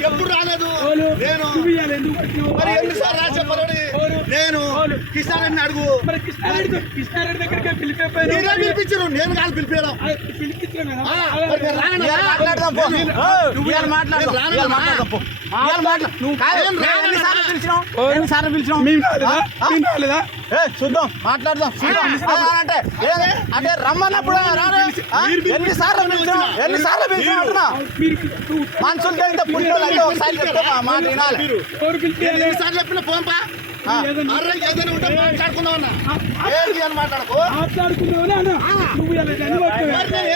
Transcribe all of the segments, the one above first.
ఎప్పుడు రాలేదు నేను కిషారెడ్డిని అడుగు కృష్ణారెడ్డి దగ్గరికి పిలిపించారు నేను కాదు పిలిపాను చూద్దాం మాట్లాడదాం అంటే రమ్మన్నప్పుడు ఎన్నిసార్లు పిలిచాం మనుషులకి అయితే పుట్టిన ఒకసారి మాట వినాలి ఎన్నిసార్లు చెప్పిన పోంపా ఏదైనా ఉంటే మాట్లాడుకుందామన్నా మాట్లాడుకుందామని అన్న నువ్వు ఏ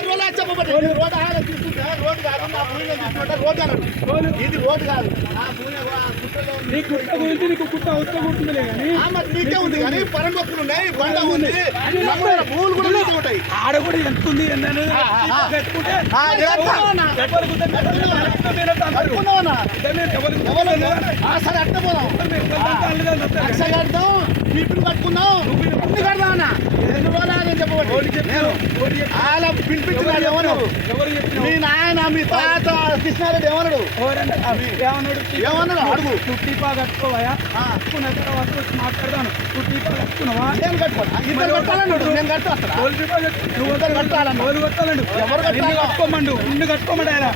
రోజు చెప్పబట్టి రోడ్డు ఆడ తీసుకుంటే రోడ్డు కాదు నా భూమి తీసుకుంటే రోడ్డు అన్నాడు ఇది రోడ్డు కాదు నా భూమి నీ కుట్ట గురించి నీకు కుట్ట ఉత్తకుంటుందిలే కానీ నీకే ఉంది కానీ పరం భక్తులు ఉన్నాయి బండ ఉంది భూములు కూడా నీకే ఉంటాయి ఆడ కూడా ఎంత ఉంది పెట్టుకుంటే సరే అట్ట పోదాం లక్ష కడతాం పీపుల్ పట్టుకుందాం అన్ని కడదాం అన్న 2 రోజులు చెప్పబట్టి అలా పిలిపించినాడు ఏమన్నాడు మీ నాయన మీ తాత కృష్ణారెడ్డి ఏమన్నాడు ఏమన్నాడు అడుగు నువ్వు టీపా కట్టుకోవా కట్టుకున్న తర్వాత వచ్చి మాట్లాడదాను నువ్వు టీపా కట్టుకున్నావా నేను కట్టుకోను ఇద్దరు కట్టాలన్నాడు నేను కట్టా నువ్వు ఇద్దరు కట్టాలండి ఎవరు కట్టాలండి ఎవరు కట్టాలి కట్టుకోమండు నిన్ను కట్టుకోమండి ఆయన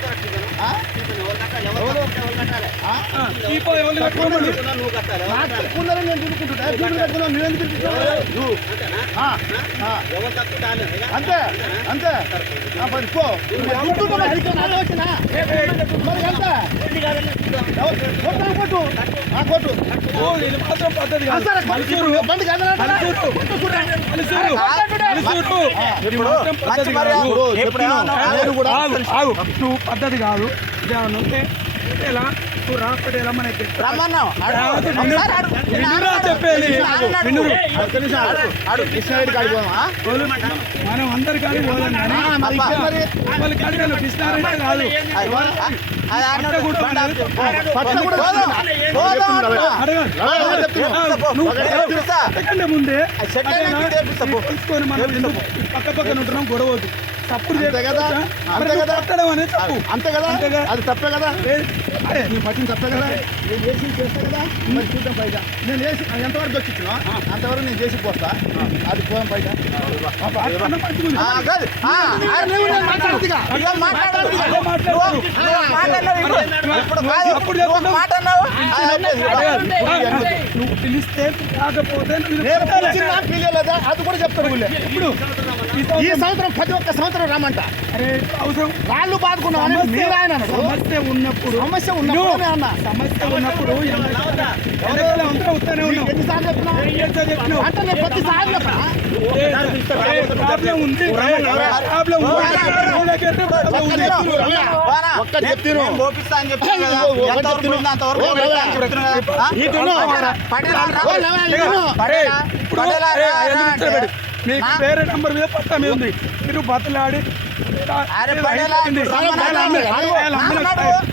నేను తిరుగుకుంటున్నా అంతే అంతే కొట్టు మాత్రం పద్ధతి నువ్వు పద్ధతి కాదు ఉంటే ఎలా నువ్వు రాకపోతే ఎలా మనకి చెప్పేది మనం అందరి కానీ పోదాం కానీ వాళ్ళ కాడి కృష్ణారెడ్డి కాదు ముందే తెలుసుకొని మనం పక్క పక్కన ఉంటున్నాం గొడవద్దు తప్పుడు పట్టడం అనేది తప్పు అంతే కదా అది తప్పే కదా నీ పట్టిన తప్పే కదా నేను చేసి చేస్తా కదా మరి చూద్దాం పైగా నేను చేసి ఎంతవరకు వచ్చినా అంతవరకు నేను చేసి పోస్తా అది పోదాం పైగా నువ్వు పిలిస్తే కాకపోతే అది కూడా చెప్తారు ఇప్పుడు ఈ సంవత్సరం ప్రతి ఒక్క సంవత్సరం రమ్మంట అవసరం రాళ్ళు బాదుకున్నాం సమస్య ఉన్నప్పుడు ఎన్నిసార్లు చెప్పినావు అంటే నేను ప్రతిసారి ప్రాబ్లం ఉంది ఒక్క చెప్తాను మీకు వేరే నంబర్ మీద పట్టా మీద ఉంది మీరు బతలాడి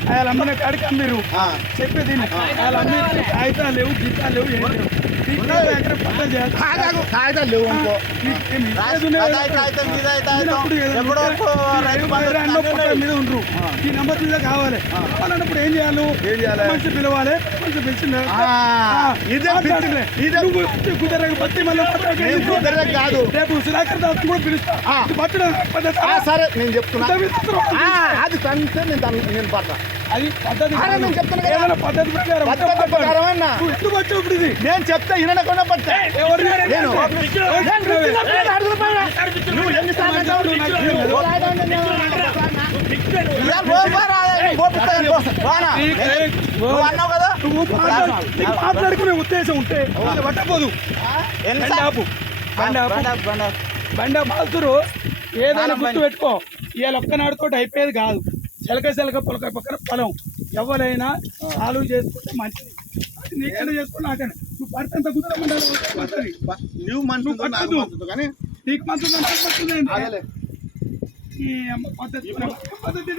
ఆయన అమ్మిన కాడికి అమ్మిరు చెప్పేది వాళ్ళ అమ్మి కాగితాలు లేవు గీతాలు లేవు ఏం లేవు కాగితాలు లేవు మీద ఉండరు ఈ నంబర్ మీద కావాలి అన్నప్పుడు ఏం చేయాలి మంచి పిలవాలి మంచి పిలిచింది కుదరక బట్టి మళ్ళీ కాదు రేపు సుధాకర్ దాస్ కూడా పిలుస్తా పట్టడం సరే నేను చెప్తున్నా అది తంతే నేను పడతా అది పద్ధతి నేను చెప్తున్నా పద్ధతి ప్రకారం అన్నా ఎందుకు వచ్చావు ఇప్పుడు ఇది నేను చెప్తే వినకుండా పడతా నువ్వు ఎన్నిసార్లు మాట్లాడుకునే ఉద్దేశం ఉంటే పట్టపోదు బండ బాల్తురు ఏదైనా గుర్తు పెట్టుకో ఇవాళ ఒక్కనాడుతో అయిపోయేది కాదు చిలక పొలక పక్కన పొలం ఎవరైనా సాల్వ్ చేసుకుంటే మంచిది అది నీకైనా చేసుకుంటే నాకైనా నువ్వు పడితే గుర్తు నీకు మంచి పద్ధతి